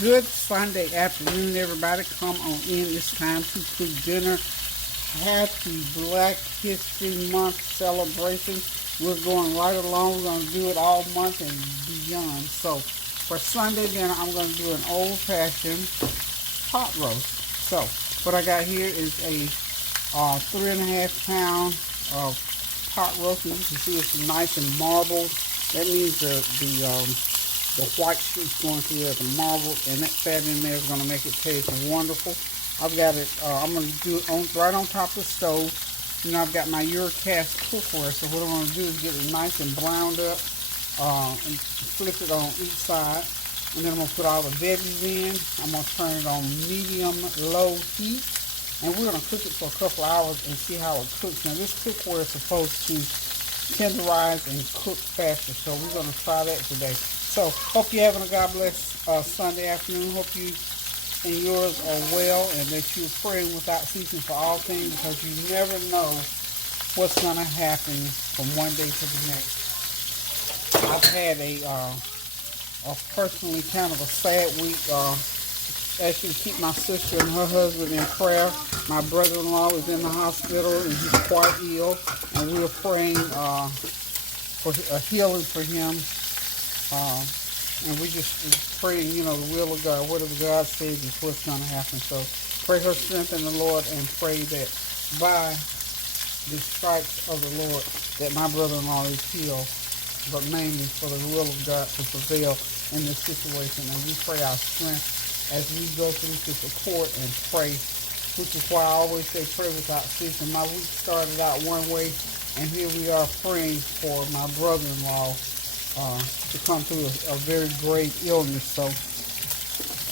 Good Sunday afternoon, everybody. Come on in. It's time to cook dinner. Happy Black History Month celebration. We're going right along. We're going to do it all month and beyond. So, for Sunday dinner, I'm going to do an old-fashioned pot roast. So, what I got here is a 3.5 pound of pot roast. And you can see it's nice and marbled. That means the white sheet's going through there, the marble, and that fat in there is going to make it taste wonderful. I've got it, I'm going to do it right on top of the stove. You know, I've got my Eurocast cookware, so what I'm going to do is get it nice and browned up and flip it on each side. And then I'm going to put all the veggies in. I'm going to turn it on medium-low heat. And we're going to cook it for a couple hours and see how it cooks. Now, this cookware is supposed to tenderize and cook faster, so we're going to try that today. So, hope you're having a God bless Sunday afternoon. Hope you and yours are well and that you're praying without ceasing for all things, because you never know what's going to happen from one day to the next. I've had a personally kind of a sad week. Actually, keep my sister and her husband in prayer. My brother-in-law is in the hospital and he's quite ill, and we're praying for a healing for him. And we just praying, you know, the will of God. Whatever God says is what's going to happen. So pray her strength in the Lord, and pray that by the stripes of the Lord that my brother-in-law is healed, but mainly for the will of God to prevail in this situation. And we pray our strength as we go through to support and pray, which is why I always say pray without ceasing. My week started out one way, and here we are praying for my brother-in-law to come through a very grave illness. So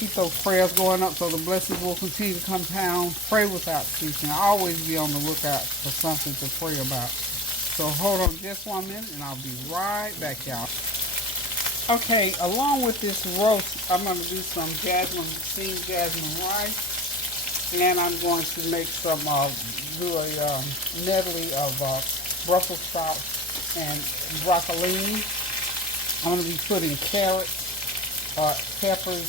keep those prayers going up so the blessings will continue to come down. Pray without ceasing. Always be on the lookout for something to pray about. So hold on just 1 minute and I'll be right back, y'all. Okay, along with this roast, I'm going to do some steamed jasmine rice, and I'm going to make some, do a medley of Brussels sprouts and broccolini. I'm going to be putting carrots, peppers,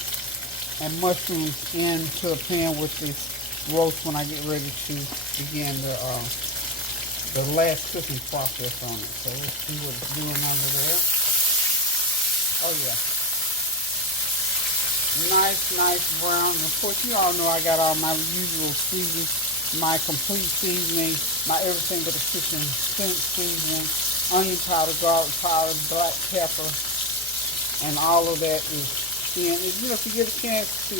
and mushrooms into a pan with this roast when I get ready to begin the last cooking process on it. So let's see what it's doing under there. Oh yeah. Nice brown. And of course, you all know I got all my usual seasonings, my complete seasoning, my everything but the kitchen sink seasoning, onion powder, garlic powder, black pepper, and all of that is in. If you get a chance to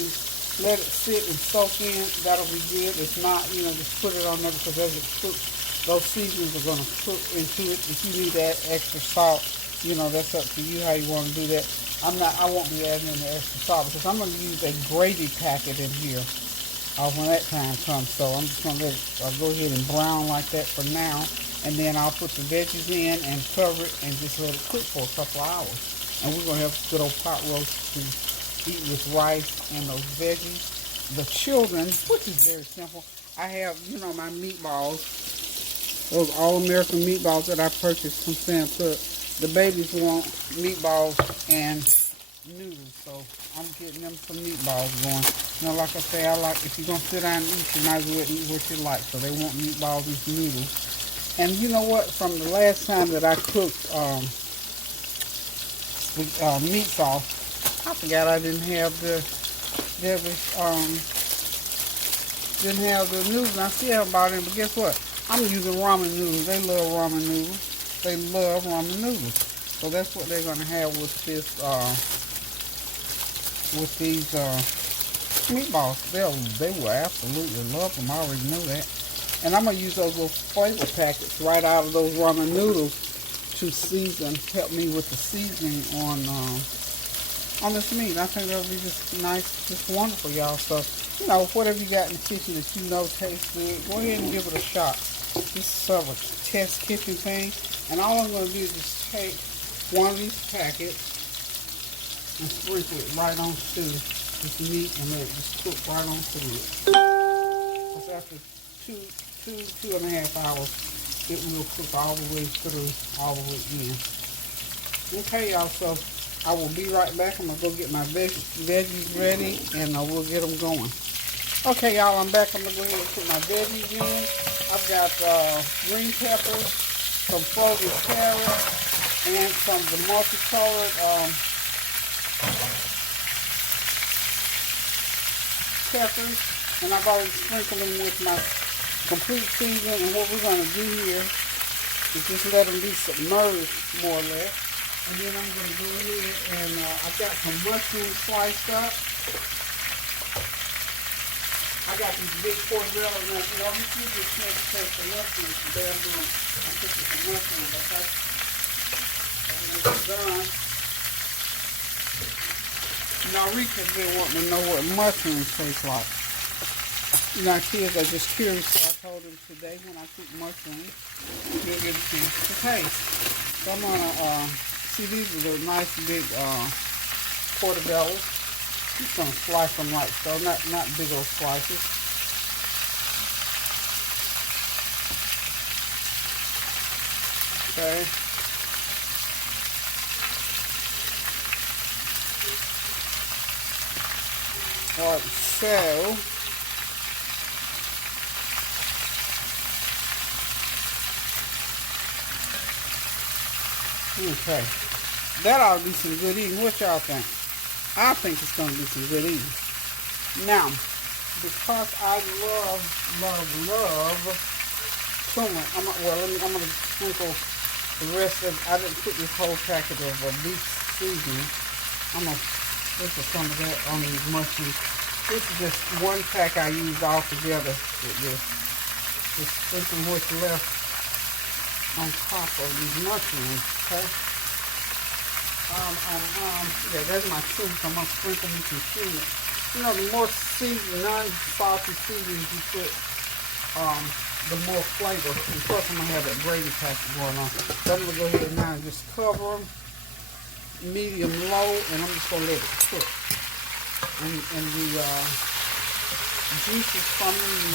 let it sit and soak in, that'll be good. If not, just put it on there, because as it cooks, those seasonings are going to cook into it. If you need to add extra salt, that's up to you how you want to do that. I won't be adding any extra salt, because I'm going to use a gravy packet in here when that time comes. So I'm just going to let it go ahead and brown like that for now. And then I'll put the veggies in and cover it and just let it cook for a couple of hours. And we're going to have a good old pot roast to eat with rice and those veggies. The children, which is very simple, I have, my meatballs, those all-American meatballs that I purchased from Sam Cook. The babies want meatballs and noodles, so I'm getting them some meatballs going. Like I say, if you're going to sit down and eat, you might as well eat what you like. So they want meatballs and some noodles. And you know what? From the last time that I cooked meat sauce, I forgot I didn't have the noodles. And I still haven't bought it, but guess what? I'm using ramen noodles. They love ramen noodles. They love ramen noodles. So that's what they're going to have with this with these meatballs. They will absolutely love them. I already know that. And I'm going to use those little flavor packets right out of those ramen noodles to help me with the seasoning on this meat. I think that'll be just nice, just wonderful, y'all. So, whatever you got in the kitchen that tastes good, go ahead and give it a shot. This is sort of a test kitchen thing. And all I'm going to do is just take one of these packets and sprinkle it right onto this meat and let it just cook right on through it. Because after 2.5 hours, it will cook all the way through, all the way in. Okay, y'all, so I will be right back. I'm going to go get my veggies ready, and we'll get them going. Okay, y'all, I'm back. I'm going to go ahead and put my veggies in. I've got green peppers, some frozen carrots, and some of the multicolored peppers. And I've already sprinkled them with my complete seasoning. And what we're going to do here is just let them be submerged, more or less. And then I'm going to go ahead and I've got some mushrooms sliced up. I got these big portobellos now. You know, you just can't taste the mushrooms today. I'm cooking some mushrooms, okay? And when it's done, now Rita's been wanting to know what mushrooms taste like. You know, kids are just curious, so I told them today when I cook mushrooms, you'll get a chance to taste. So I'm gonna see, these are the nice big portobellos. Just gonna slice them like so, not big old slices. Okay. Alright, so okay, that ought to be some good eating. What y'all think? I think it's going to be some good eating. Now, because I love tuna, I'm going to sprinkle the rest of, I didn't put this whole packet of beef seasoning. I'm going to sprinkle some of that on these mushrooms. This is just one pack I used all together with this. Just sprinkle what's left on top of these mushrooms, okay? Yeah, that's my truth. I'm going to sprinkle me some cumin. You know, the more seasoned, non-salty seasonings you put, the more flavor. And plus, I'm going to have that gravy packet going on. So I'm going to go ahead now and just cover them, medium low, and I'm just going to let it cook. And the juices from them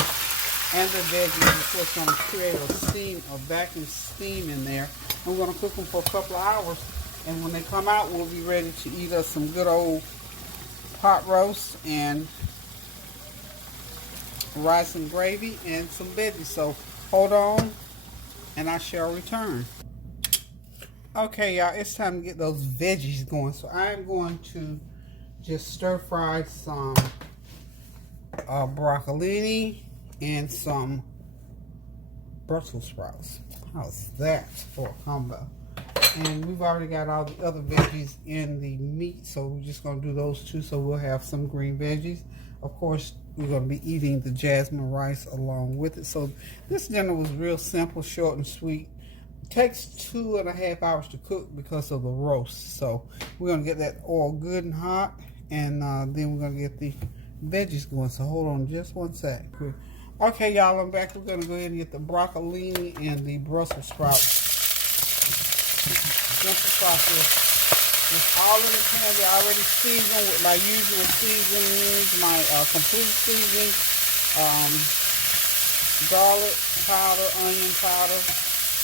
and the veggies is what's going to create a vacuum steam in there. I'm going to cook them for a couple of hours. And when they come out, we'll be ready to eat us some good old pot roast and rice and gravy and some veggies. So hold on and I shall return. Okay, y'all, it's time to get those veggies going. So I'm going to just stir fry some broccolini and some Brussels sprouts. How's that for a combo? And we've already got all the other veggies in the meat, so we're just going to do those two, so we'll have some green veggies. Of course, we're going to be eating the jasmine rice along with it. So this dinner was real simple, short and sweet. It takes 2.5 hours to cook because of the roast. So we're going to get that oil good and hot, and then we're going to get the veggies going. So hold on just one sec. Okay, y'all, I'm back. We're going to go ahead and get the broccolini and the Brussels sprouts. Simple process. It's all in the pan. They're already seasoned with my usual seasonings, my complete seasoning, garlic powder, onion powder,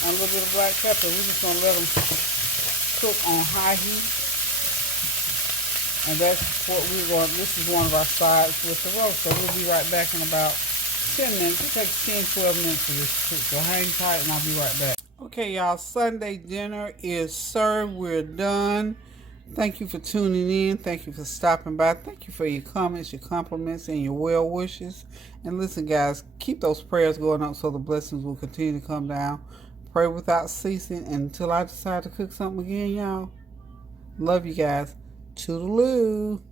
and a little bit of black pepper. We're just going to let them cook on high heat. And that's what we're going to, this is one of our sides with the roast. So we'll be right back in about 10 minutes. It takes 10-12 minutes for this to cook. So hang tight and I'll be right back. Okay, y'all, Sunday dinner is served. We're done. Thank you for tuning in. Thank you for stopping by. Thank you for your comments, your compliments, and your well wishes. And listen, guys, keep those prayers going up so the blessings will continue to come down. Pray without ceasing. And until I decide to cook something again, y'all, love you guys. Toodaloo.